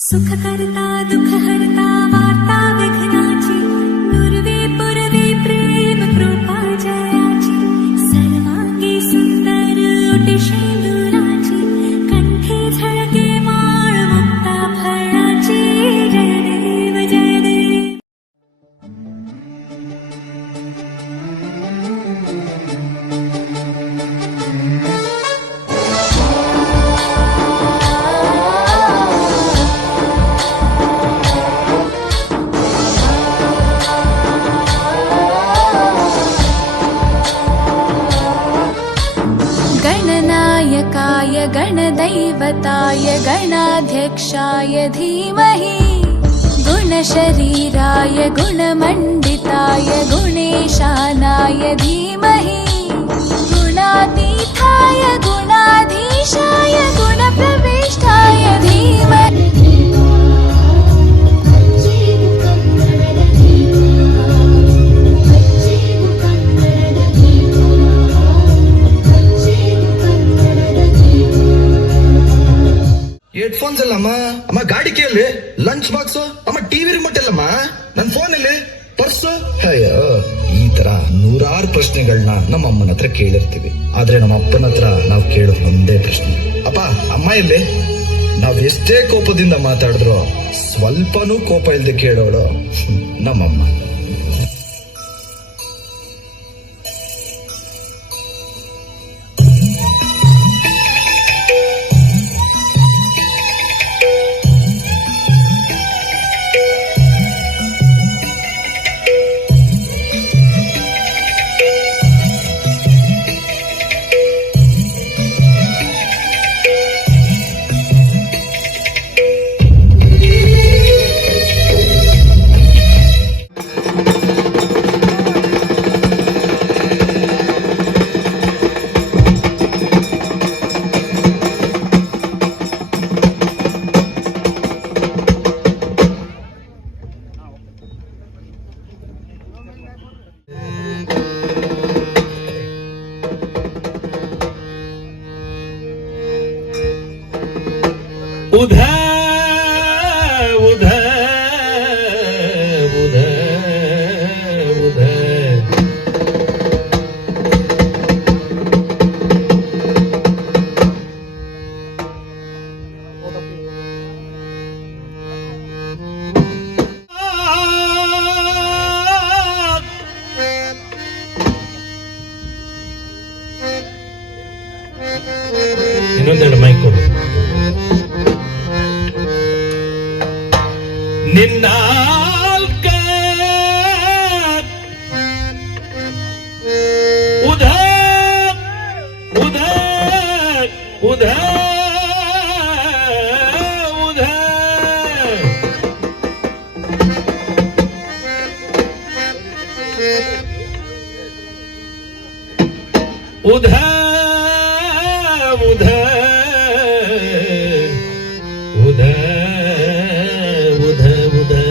सुख करता दुख हरता वार्ता विघ्नाची नुरवे पुरवे प्रेम कृपा जयाची सर्वांगी सुंदर उटिशे दुराची कंठे झळके माळ मुक्ता फळाची जय देव जय देव. गणनायकाय गणदैवताय गणाध्यक्षाय धीमहि गुणशरीराय गुणमण्डिताय गुणेशानाय धीमहि गुणातीताय गुणाधीशाय गुणप्रविष्टाय धीमहि. ಹೆಡ್ಫೋನ್ಸ್ ಅಲ್ಲಮ್ಮ ಅಮ್ಮ, ಗಾಡಿ ಕೇಳಿ, ಲಂಚ್ ಬಾಕ್ಸ್ ಅಮ್ಮ, ಟಿವಿ ರಿಮೋಟ್ ಅಲ್ಲಮ್ಮ, ನನ್ ಫೋನ್ ಅಲ್ಲಿ, ಪರ್ಸು. ಅಯ್ಯೋ, ಈ ತರ ನೂರಾರು ಪ್ರಶ್ನೆಗಳನ್ನ ನಮ್ಮ ಅಮ್ಮನ ಹತ್ರ ಕೇಳಿರ್ತೀವಿ. ಆದ್ರೆ ನಮ್ಮ ಅಪ್ಪನ ಹತ್ರ ನಾವು ಕೇಳೋದು ಒಂದೇ ಪ್ರಶ್ನೆ, ಅಪ್ಪ ಅಮ್ಮ ಇಲ್ಲಿ. ನಾವ್ ಎಷ್ಟೇ ಕೋಪದಿಂದ ಮಾತಾಡಿದ್ರು ಸ್ವಲ್ಪನೂ ಕೋಪ ಇಲ್ದೆ ಕೇಳೋಳು ನಮ್ಮಮ್ಮ. उधर उधर उधर उधर ಇನ್ನೊಂದೆರಡು ಮೈಕ್ ಕೊಡು. ನಿನ್ನಾಲ್ಕ ಉಧರ್ ಉಧರ್ ಉಧರ್ उधर उधर उधर उधर उधर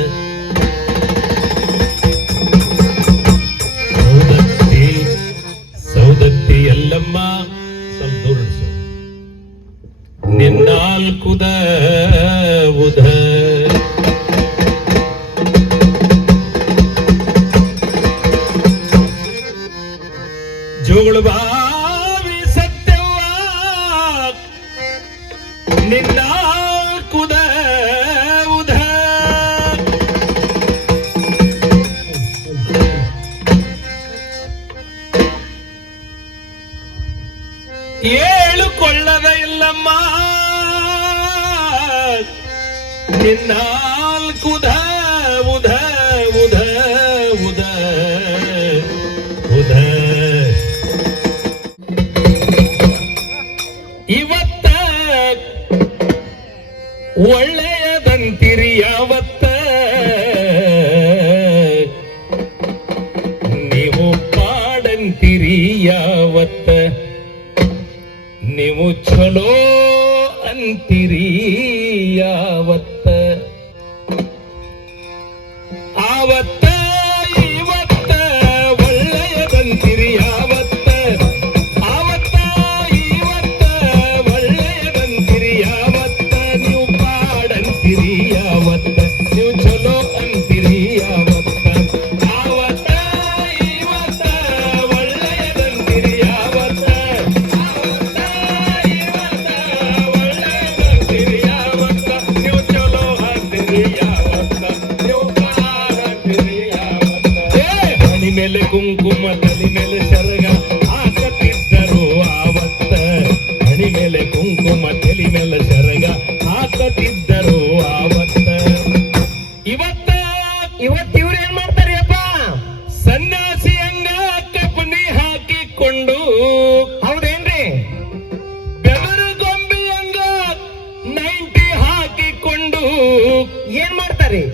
ಸೌದತ್ತಿ ಸೌದತ್ತಿ ಎಲ್ಲಮ್ಮ ಸ್ವಲ್ಪ ದೂರ ನಿನ್ನಾಲ್ಕುದ ಉಧ ಜೋಗಳು ಬಾವಿ ಸತ್ಯವ್ವ ನಿನ್ನಾಲ್ಕುದ ಉಧ ಏಳು ಕೊಳ್ಳದ ಇಲ್ಲಮ್ಮ ನಿನ್ನಾಲ್ಕುದ ಉಧ ಉಧ ಉಧ ಉಧ ಇವತ್ತ ಒಳ್ಳೆಯದಂತಿರಿ ಯಾವತ್ತ ನೀವು ಪಾಡಂತಿರಿ ಯಾವತ್ತ ನೀವು ಚಲೋ ಅಂತಿರಿ ಯಾವತ್ತ ಆವತ್ತ ಇವತ್ತ ಒಳ್ಳೆಯದಂತಿರಿ ಯಾವತ್ತ ಆವತ್ತ ಇವತ್ತ ಒಳ್ಳೆಯದಂತಿರಿ ಯಾವತ್ತ ನೀವು ಪಾಡಂತಿರಿ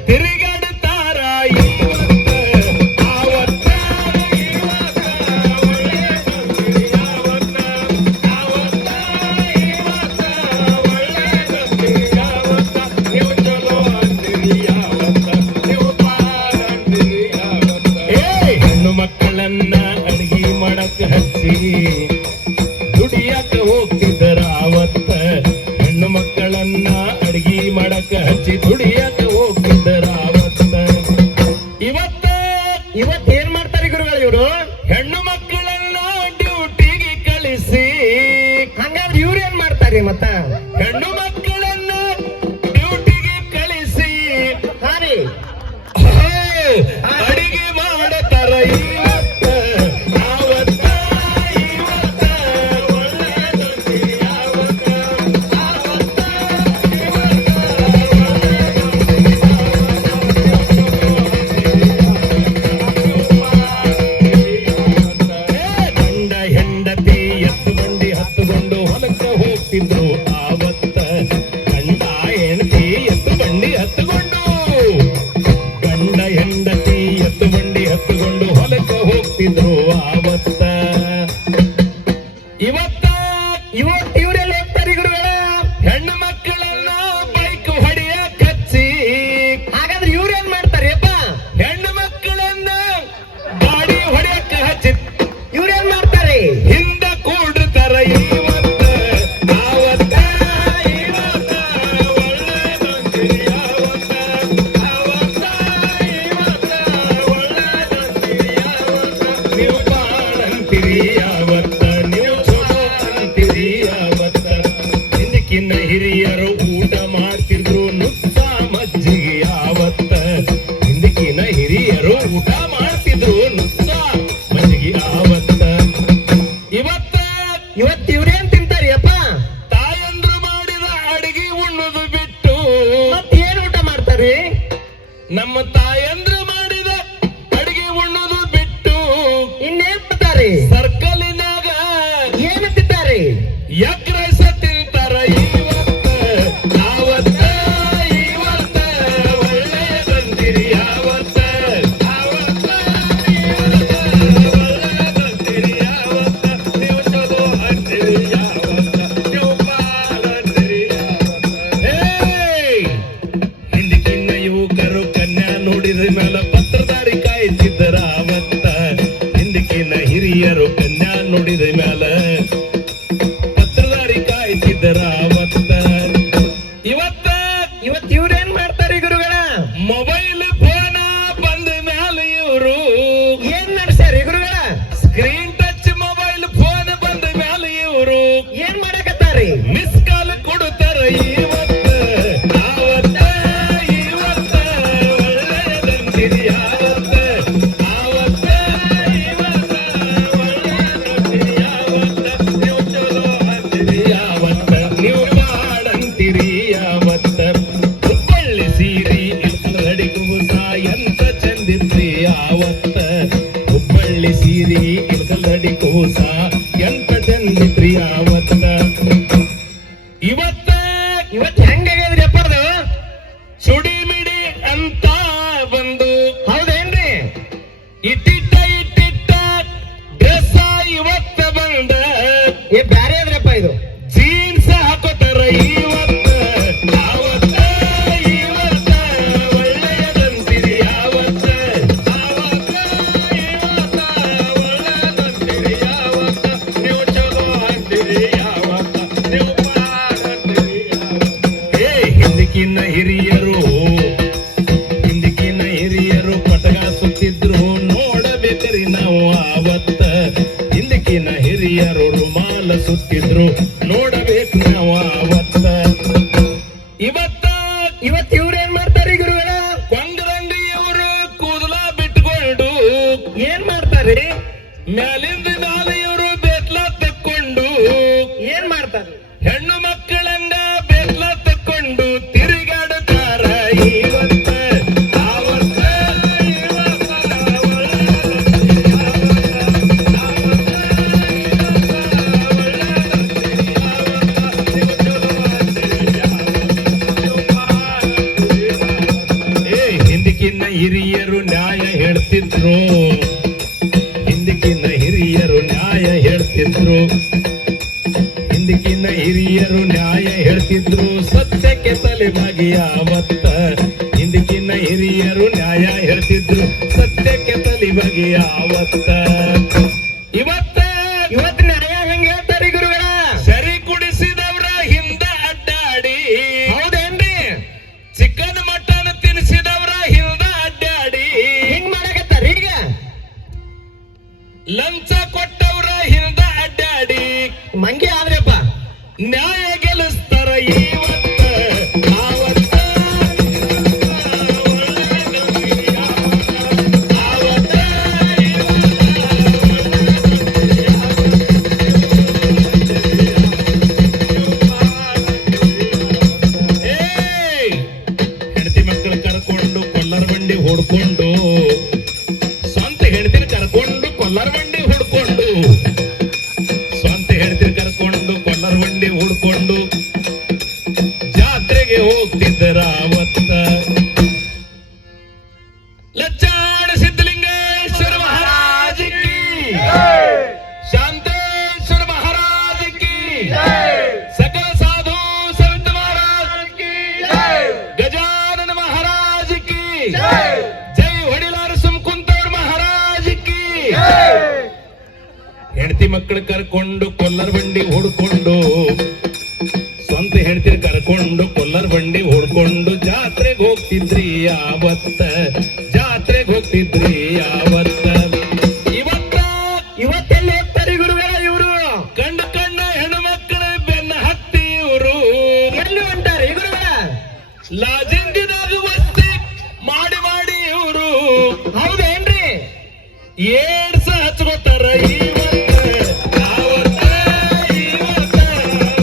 ತಿರುಗಾಡುತ್ತಾರ ಇವತ್ತ ಆವತ್ತ ಇವತ್ತ ಒಳ್ಳೆ ಬಂದಿರಿ ಯಾವತ್ತ ಆವತ್ತ ಇವತ್ತ ಒಳ್ಳೆ ಬಂದಿರಿ ಯಾವತ್ತ ನೀವು ಚಲೋ ಅಂದಿರಿ ಯಾವತ್ತ ನೀವು ಬಾಳ ಅಂದಿರಿ ಯಾವತ್ತ ಹೆಣ್ಣು ಮಕ್ಕಳನ್ನ ಅಡಿಗೆ ಮಾಡಕ್ ಹಚ್ಚಿ ದುಡಿಯಕ ಹೋಗ್ತಿದ್ದರ ಅವತ್ತ ಹೆಣ್ಣು ಮಕ್ಕಳನ್ನ ಅಡಿಗೆ ಮಾಡಕ ಹಚ್ಚಿ ದುಡಿಯಕ ಹೋಗ್ತಿದ್ದರ ಅವತ್ತ ಇವತ್ತ ಏನ್ ಮಾಡ್ತಾರೆ ಗುರುಗಳು ಇವರು ಹೆಣ್ಣು ಮಕ್ಕಳನ್ನ ಡ್ಯೂಟಿಗೆ ಕಳಿಸಿ ಹಂಗಾದ್ರೆ ಇವ್ರು ಏನ್ ಮಾಡ್ತಾರೆ ಮತ್ತ ಹೆಣ್ಣು ಮಕ್ಕಳನ್ನ ಡ್ಯೂಟಿಗೆ ಕಳಿಸಿ ಹಾರಿ ಅಡಿಗೆ ಮಾಡತಾರ ಇವತ್ತ ಆವತ್ತ ಇವತ್ತ ಒಳ್ಳೆದಂದಿರಿ ಯಾವತ್ತ ಆವತ್ತ ಗಂಡ ಹೆಂಡತಿ ಹತ್ತುಕೊಂಡು ಹೊಲಕ್ಕ ಹೋಗ್ತಿದ್ರು ಆವತ್ತ ಗಂಡ ಹೆಂಡತಿ ಬಂಡಿ ಹತ್ತುಕೊಂಡು ಗಂಡ ಹೆಂಡತಿ ಬಂಡಿ ಹತ್ತುಕೊಂಡು ಹೊಲಕ್ಕ ಹೋಗ್ತಿದ್ರು ಆವತ್ತ ಇವತ್ತ ಇವರೆಲ್ಲ ಹೋಗ್ತಾರೆ ಗುರುಗಳ ಹೆಣ್ಣು ಮಕ್ಕಳನ್ನ ಬೈಕ್ ಹೊಡೆಯ ಕಚ್ಚಿ ಹಾಗಾದ್ರೆ ಇವ್ರೇನ್ ಮಾಡ್ತಾರೆ ಅಪ್ಪ ಹೆಣ್ಣು ಮಕ್ಕಳನ್ನ ಗಾಡಿ ಹೊಡೆಯಕ್ಕ ಹಚ್ಚಿ ಇವ್ರೇನ್ ಮಾಡ್ತಾರೆ ಹಿಂದ ಕೂಡ್ತಾರ ಇವತ್ತ ಆವತ್ತ ಇವತ್ತ ಒಳ್ಳೆದಂದಿರಿ ಯಾವತ್ತ ಆವತ್ತ ಇವತ್ತ ಒಳ್ಳೆದಂದಿರಿ ಯಾವತ್ತ ನೀವು ಬಾಳಂತಿರಿ ಯಾವತ್ತ ನೀವು ಚಲೋ ಅಂತಿರಿ ಯಾವತ್ತ ಹಿಂದಕ್ಕಿನ್ನ ಹಿರಿಯರು ಊಟ ಮಾಡ್ತಿದ್ರು ನುಚ್ಚ ಮಜ್ಜಿಗೆ ಯಾವತ್ತ ಹಿಂದಕ್ಕಿನ ಹಿರಿಯರು ಊಟ ಮಾಡ್ತಿದ್ರು ನುಚ್ಚ ಮಜ್ಜಿಗೆ ಯಾವತ್ತ ಇವತ್ತು ಇವ್ರೇನ್ ತಿಂತಾರಿ ಅಪ್ಪ ತಾಯಂದ್ರು ಮಾಡಿದ ಅಡಿಗೆ ಉಣ್ಣೋದು ಬಿಟ್ಟು ಮತ್ತೇನ್ ಊಟ ಮಾಡ್ತಾರೆ ನಮ್ಮ ತಾಯಂದ್ರು ಮಾಡಿದ ಅಡಿಗೆ ಉಣ್ಣೋದು ಬಿಟ್ಟು ಇನ್ನೇನ್ ಮಾಡ್ತಾರೆ ಸರ್ಕಲಿನಾಗ ಏನು ತಿಂತಾರೆ ಎಗ್ ರೈಸ ತಿಂತಾರ ಇವತ್ತ ಆವತ್ತ ಇವತ್ತ ಒಳ್ಳೆಯದಂದಿರಿ ಯಾವತ್ತ ಆವತ್ತ ಇವತ್ತ ಒಳ್ಳೆಯದಂದಿರಿ ಯಾವತ್ತ ನೀವು ಚಲೋ ಅಂದಿರಿ ಯಾವತ್ತ ನೀವು ಬಾಳ ಅಂದಿರಿ ಯಾವತ್ತ ಹಿಂದಕ್ಕಿನ್ನ ಯುವಕರು ಕನ್ಯಾ ನೋಡಿದ ಮೇಲೆ ಪತ್ರಧಾರಿ ಕಾಯ್ತಿದ್ದರ ಅವತ್ತ ಹಿಂದಕ್ಕಿನ್ನ ಹಿರಿಯರು ಕನ್ಯಾ ನೋಡಿದ ಮೇಲೆ ಪತ್ರಧಾರಿ ಕಾಯ್ತಿದ್ದರ ಅವತ್ತ ಇವತ್ತ ಇವ್ರೇನ್ ಮಾಡ್ತಾರೆ ಗುರುಗಳ ಮೊಬೈಲ್ ಫೋನ ಬಂದ ಮೇಲೆ ಇವರು ಏನ್ ನಡೆಸ್ಯಾರ ಗುರುಗಳ ಸ್ಕ್ರೀನ್ ಟಚ್ ಮೊಬೈಲ್ ಫೋನ್ ಬಂದ ಮೇಲೆ ಇವರು ಏನ್ ಮಾಡಕತ್ತಾರೆ ಮಿಸ್ ಕಾಲ್ ಕೊಡುತ್ತಾರ ಇವತ್ತ ಆವತ್ತ ಇವತ್ತ ಒಳ್ಳೆಯದಂದಿರಿ ಯಾವತ್ತ ಆವತ್ತ ಇವತ್ತ ಒಳ್ಳೆಯದಂದಿರಿ ಯಾವತ್ತ ನೀವು ಚಲೋ ಅಂದಿರಿ ಯಾವತ್ತ ನೀವು ಬಾಳಂತಿರಿ ಯಾವತ್ತ ಹುಬ್ಬಳ್ಳಿ ಸೀರಿ ಇಲ್ಕಲಡಿಗುಸ ಎಂತ ಚಂದಿದ್ರಿ ಯಾವತ್ತ ಹುಬ್ಬಳ್ಳಿ ಸೀರಿ ಇಲ್ಕಲಡಿಗುಸ ಎಂತ ಚಂದಿದ್ರಿ ಯಾವತ್ತ ಇವತ್ತ ಹೆಂಗಾಗ್ಯದ್ರಿ ಅಪ್ಪರ್ದು ಸುಡಿ ಮಿಡಿ ಅಂತ ಬಂದು ಹೌದೇನ್ರಿ ಇಟ್ಟಿಟ್ಟ ಡ್ರೆಸ್ ಇವತ್ತ ಬಂದ ಬ್ಯಾರೆ ಅದ್ರಪ್ಪ ಇದು ಜೀನ್ಸ್ ಹಾಕೋತಾರ ಇವತ್ತ ಆವತ್ತ ಇವತ್ತ ಒಳ್ಳೆಯದಂತಿರಿ ಯಾವತ್ತ ಆವತ್ತ ಇವತ್ತ ಒಳ್ಳೆಯದಂತಿರಿ ಯಾವತ್ತ ನೀವು ಚಲೋ ಅಂತಿರಿ ಯಾವತ್ತ ನೀವು ಬಾಳ ಅಂತಿರಿ ಯಾವತ್ತ ಹಿಂದಕ್ಕಿನ್ನ ಹಿರಿಯರು ಪಟಗ ಸುತ್ತಿದ್ರು ನೋಡಬೇಕ್ರಿ ನಾವು ಆವತ್ತ ಹಿಂದಕ್ಕಿನ ಹಿರಿಯರು ರುಮಾಲ ಸುತ್ತಿದ್ರು ನೋಡಬೇಕು ನಾವು ಆವತ್ತ ಇವತ್ತ ಇವ್ರೇನ್ ಮಾಡ್ತಾರೆ ಗುರುಗಳ ಕೊಂಗರಂಗಿ ಇವರು ಕೂದಲ ಬಿಟ್ಕೊಂಡು ಏನ್ ಮಾಡ್ತಾರೆ ಮ್ಯಾಲಿಂದ ಮ್ಯಾಲೆ ಇವರು ಬೇಟ್ಲ ತಕ್ಕೊಂಡು ಏನ್ ಮಾಡ್ತಾರೆ ಹೆಣ್ಣು ಮಕ್ಕಳನ್ನ ಬೇಟ್ಲ ತಕ್ಕೊಂಡು ತಿರುಗಾಡುತ್ತಾರ ಇವತ್ತ ಆವತ್ತ ಇವತ್ತ ಹಿಂದಕ್ಕಿನ್ನ ಹಿರಿಯರು ನ್ಯಾಯ ಹೇಳ್ತಿದ್ರು, ಹಿಂದಕ್ಕಿನ್ನ ಹಿರಿಯರು ನ್ಯಾಯ ಹೇಳ್ತಿದ್ರು, ಹಿಂದಕ್ಕಿನ್ನ ಹಿರಿಯರು ನ್ಯಾಯ ಹೇಳ್ತಿದ್ರು, ಸತ್ಯಕ್ಕೆ ತಲೆ ಬಗೆಯಾವತ್ತ. ಹಿಂದಕ್ಕಿನ್ನ ಹಿರಿಯರು ನ್ಯಾಯ ಹೇಳ್ತಿದ್ರು, ಸತ್ಯಕ್ಕೆ ತಲೆ ಬಗೆಯಾವತ್ತ. ಇವತ್ತು ನ್ಯಾಯ ಹೆಂಗ್ ಹೇಳ್ತಾರೆ ಗುರುಗಳ? ಸರಿ ಕುಡಿಸಿದವ್ರ ಹಿಂದ ಅಡ್ಡಾಡಿ, ಹೌದೇನ್ರಿ? ಚಿಕನ್ ಮಟನ್ ತಿನ್ನಿಸಿದವ್ರ ಹಿಂದ ಅಡ್ಡಾಡಿ ಹಿಂಗ್ ಮಾಡಕತ್ತಾರ. ಈಗ ಲಂಚ ಕೊಟ್ಟವ್ರ ಹಿಂದ ಅಡ್ಡಾಡಿ ಮಂಗೆ ಆದ್ರಪ್ಪ ನ್ಯಾಯ ಗೆಲ್ಲಿಸ್ತಾರ ಇವತ್ತ ಆವತ್ತ. ಹೆಂಡತಿ ಮಕ್ಕಳು ಕರ್ಕೊಂಡು ಕೊಲ್ಲರ ಬಂಡಿ ಹೊಡ್ಕೊಂಡು, ಸ್ವಂತ ಹೆಂಡತಿನ ಕರ್ಕೊಂಡು ಕೊಲ್ಲರ ಬಂಡಿ ಹುಡ್ಕೊಂಡು, ಸ್ವಂತ ಹೆಂಡತಿನ ಕರ್ಕೊಂಡು ಕೊಲ್ಲರ ಬಂಡಿ ಹುಡ್ಕೊಂಡು ಜಾತ್ರೆಗೆ ಹೋಗ್ತಿದ್ದರ ಅವತ್ತ. ಲಚ್ಚಾಡ ಸಿದ್ಧಲಿಂಗೇಶ್ವರ ಮಹಾರಾಜ ಕಿ, ಶಾಂತೇಶ್ವರ ಮಹಾರಾಜ ಕಿ, ಸಕಲ ಸಾಧು ಸಂತ ಮಹಾರಾಜ ಕಿ, ಗಜಾನನ ಮಹಾರಾಜ ಕಿ, ಜೈ ಹೊಡಿಲಾರ ಸುಮ್ಕುಂತವ್ರ ಮಹಾರಾಜ ಕಿ. ಹೆಂಡತಿ ಮಕ್ಕಳು ಕರ್ಕೊಂಡು ಕೊಲ್ಲರ ಬಂಡಿ ಹೊಡ್ಕೊಂಡು, ಸ್ವಂತ ಹೆಂಡತಿನ ಕರ್ಕೊಂಡು ಕೊಲ್ಲರ ಬಂಡಿ ಹೊಡ್ಕೊಂಡು ಜಾತ್ರೆಗೆ ಹೋಗ್ತಿದ್ರಿ ಯಾವತ್ತ, ಜಾತ್ರೆಗೆ ಹೋಗ್ತಿದ್ರಿ ಯಾವತ್ತ. ಇವತ್ತೆಲ್ಲ ಹೋಗ್ತಾರೆ ಗುರುಗಳ ಇವರು? ಕಂಡ ಹೆಣ್ಣು ಮಕ್ಕಳ ಬೆನ್ನ ಹತ್ತಿ ಇವರು ಎಲ್ಲಿ ಹೊಂಟಾರೆ ಗುರುಗಳ? ಲಾಜಿಂಗಿದಾಗ ವಸ್ತಿ ಮಾಡಿ ಮಾಡಿ ಇವರು, ಹೌದೇನ್ರಿ? ಏಡ್ಸ ಹಚ್ಕೋತಾರ ಇವತ್ತ ಯಾವತ್ತ, ಇವತ್ತ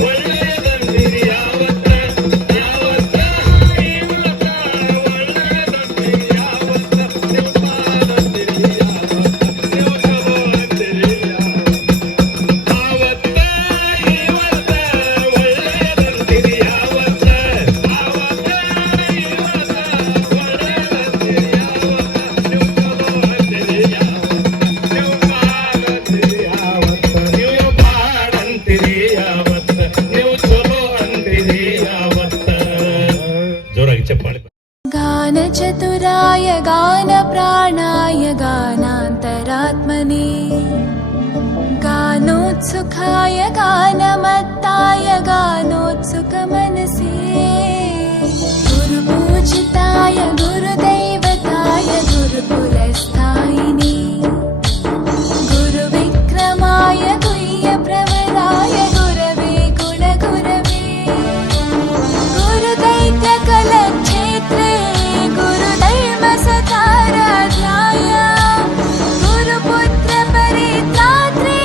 ಒಳ್ಳೆಯದಂದಿರಿ ಯಾವತ್ತ, ಯಾವತ್ತ ಇವತ್ತ ಒಳ್ಳೆಯದಂದಿರಿ ಯಾವತ್ತ, ನೀವು ಮಾಡಂದಿರಿ ಯಾವತ್ತ, ನೀವು ಚಲೋ ಅಂದಿರಿ ಯಾವತ್ತ, ಆವತ್ತ ಇವತ್ತ ಒಳ್ಳೆಯದಂದಿರಿ ಯಾವತ್ತ, ಆವತ್ತ ಇವತ್ತ ಒಳ್ಳೆಯದಂದಿರಿ ಯಾವತ್ತ, ನೀವು ಚಲೋ ಅಂದಿರಿ ಯಾವತ್ತ, ನೀವು ಮಾಡಂದಿರಿ ಯಾವತ್ತ, ನೀವು ಮಾಡಂತಿರಿ ಯಾವತ್ತ, ನೀವು ಚಲೋ ಅಂದಿರಿ ಯಾವತ್ತ. ಜೋರಾಗಿ ಚಪ್ಪಾಳೆ. गान चतुराय गान प्राणाय गानान्तरात्मने, गानोत्सुखाय गानमत्ताय गानोत्सुकमनसे, गुरुपूजिताय गुरुदैवताय गुरुकुलस्थायिने, गुरुविक्रमाय गुह्यप्रवराय गुरवे गुणगुरवे, गुरुदैत्यकलक्षेत्रे गुरुधर्मसताराध्याय, गुरुपुत्रपरित्रात्रे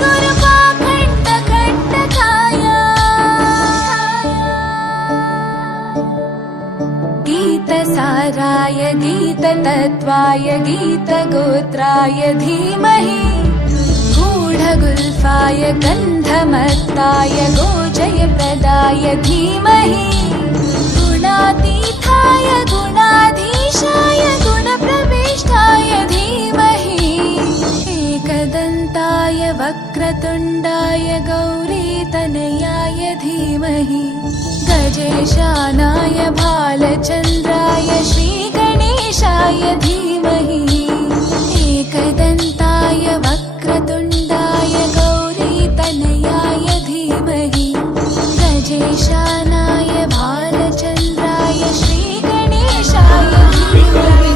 गुरुपाखण्डकण्टकाय, गीतसाराय गीततत्त्वाय गीतगोत्राय धीमहि, गूढगुल्फाय गन्धमत्ताय गोजयप्रदाय धीमहि, गुणातीताय गुणाधीशाय गुणप्रविष्टाय धीमहि, एकदन्ताय वक्रतुण्डाय गौरीतनयाय धीमहि, गजेशानाय भालचन्द्राय श्रीगणेशाय धीमहि, एकदन्ताय वक्रतुण्डाय गौरीतनयाय धीमहि, गजेशानाय भालचन्द्राय श्रीगणेशाय धीमहि.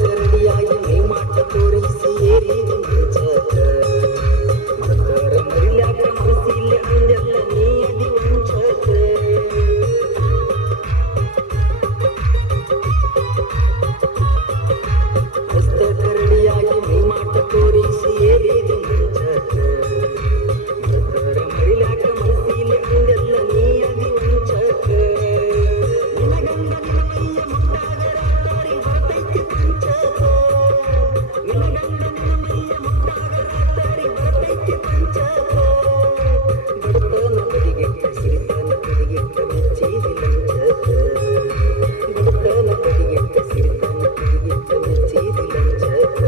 ಕರಡಿಯಾಗಿ ನೀ ಮಾಟ ತೋರಿಸಿ ಏರಿದ ಮುಂಚಕ ಮಕರ ಮರಿಲ್ಯಾಕ ಮನಸ್ಸಿಲ್ಲ ಅಂದೆಲ್ಲ ನೀ ಅದಿ ವಂಚಕ ಹಸ್ತ ಕರಡಿಯಾಗಿ ನೀ ಮಾಟ ತೋರಿಸಿ ಏರಿದ ಮುಂಚಕ ಮಕರ ಮರಿಲ್ಯಾಕ ಮನಸ್ಸಿಲ್ಲ ಅಂದೆಲ್ಲ ನೀ ಅದಿ ವಂಚಕ ನಿನಗಂದ ನಿನ ಮೈಯ ಮುಟ್ಟಾಗರ ತಾರಿ ಬರ್ತೈತಿ ಪಂಚಕ ನಿನಗಂದ ನಿನ ಮೈಯ ಮುಟ್ಟಾಗರ ತಾರಿ ಬರ್ತೈತಿ ಪಂಚಕ ಬಡತನ ಬದಿಗೆಟ್ಟ ಸಿರಿತನ ಬದಿಗೆಟ್ಟ ಮೆಚ್ಚಿದಿ ಲಂಚಕ ಬಡತನ ಬದಿಗೆಟ್ಟ ಸಿರಿತನ ಬದಿಗೆಟ್ಟ ಮೆಚ್ಚಿದಿ ಲಂಚಕ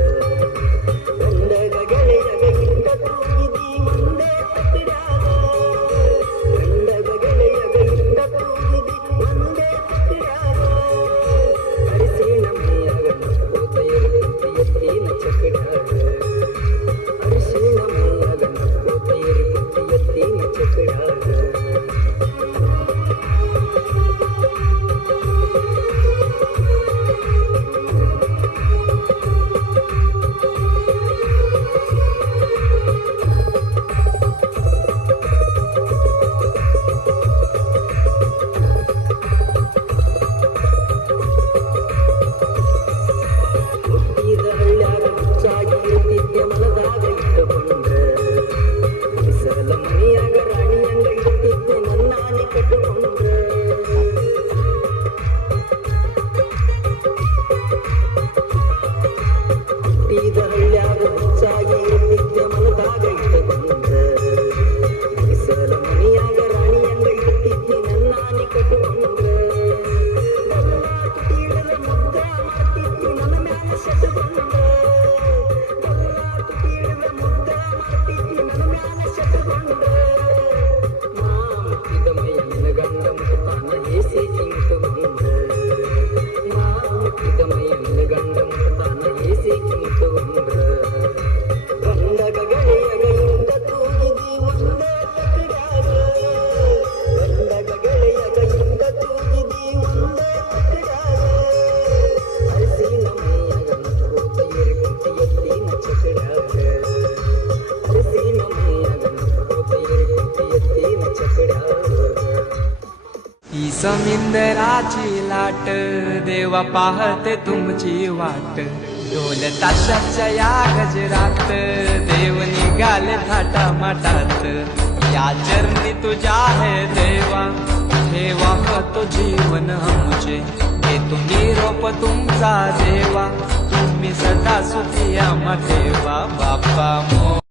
ಗಂಡಗ ಗೆಳೆಯಗ ಇಟ್ಟ ತೂಗಿದಿ ಒಂದೇ ತಕ್ಕಡ್ಯಾಗ ಗಂಡಗ ಗೆಳೆಯಗ ಇಟ್ಟ ತೂಗಿದಿ ಒಂದೇ ತಕ್ಕಡ್ಯಾಗ ಅರಿಸಿನ ಮೈಯಾಗ ನಕ್ಕೋತ ಇರುತ್ತಿ ಎತ್ತಿನ ಚಕಡ್ಯಾಗ ಅರಿಸಿನ ಮೈಯಾಗ ನಕ್ಕೋತ ಇರುತ್ತಿ ಎತ್ತಿನ ಚಕಡ್ಯಾಗ ಹುಟ್ಟಿದ ಹಳ್ಳ್ಯಾಗ ಹುಚ್ಚಾಗಿ ಇರ್ತಿದ್ದೆ ಮನದಾಗ ಇಟ್ಟುಕೊಂಡ ಬಿಸಲ ಮನೆಯಾಗ ರಾಣಿಯಂಗ ಇರ್ತಿದ್ದೆ ನನ್ನಾನೆ ಕಟ್ಟುಕೊಂಡ ಹುಟ್ಟಿದ ಹಳ್ಳ್ಯಾಗ ಹುಚ್ಚಾಗಿ ಇರ್ತಿದ್ದೆ ಮನದಾಗ ಇಟ್ಟುಕೊಂಡ ಬಿಸಲ ಮನೆಯಾಗ ರಾಣಿಯಂಗ ಇರ್ತಿದ್ದೆ ನನ್ನಾನೆ ಕಟ್ಟುಕೊಂಡ ತೀಡದ ಮುದ್ದ ಮಾಡ್ತಿದ್ದಿ ನನ್ನ ಮ್ಯಾಲ ಸೆಟುಕೊಂಡ ತೀಡದ ಮುದ್ದ ಮಾಡ್ತಿದ್ದಿ ನನ್ನ ಮ್ಯಾಲ ಸೆಟುಕೊಂಡ ಮುಟ್ಟಿದ ಮೈಯ ನಿನ ಗಂಡ ಮುಟ್ತಾನ ಏಸಿ ಕಿಂಟುಕೊಂಡ ಮುಟ್ಟಿದ ಮೈಯ ನಿನ ಗಂಡ ಮುಟ್ತಾನ ಏಸಿ ಕಿಂಟುಕೊಂಡ ಗಂಡಗ ಗೆಳೆಯಗ ಇಂದ ತೂಗಿದಿ ಒಂದೇ ತಕ್ಕಡ್ಯಾಗ ಗಂಡಗ ಗೆಳೆಯಗ ಇಂದ ತೂಗಿದಿ ಒಂದೇ ತಕ್ಕಡ್ಯಾಗ ಅರಿಸಿನ ಮೈಯಾಗ ನಕ್ಕೋತ ಇರುತ್ತಿ ಎತ್ತಿನ ಚಕಡ್ಯಾಗ ಅರಿಸಿನ ಮೈಯಾಗ ನಕ್ಕೋತ ಇರುತ್ತಿ ಎತ್ತಿನ चकड्यावर ही समिंदराची लाट देवा पाहते तुमची वाट ढोल ताशाच्या या गजरात देव निघाले थाटा माटात या चरणी तुझ्या है देवा ठेवा तो जीवन आमचे घेतो निरोप तुमचा देवा तुम्ही सदा सुखी आम्हा देवा बाप्पा मो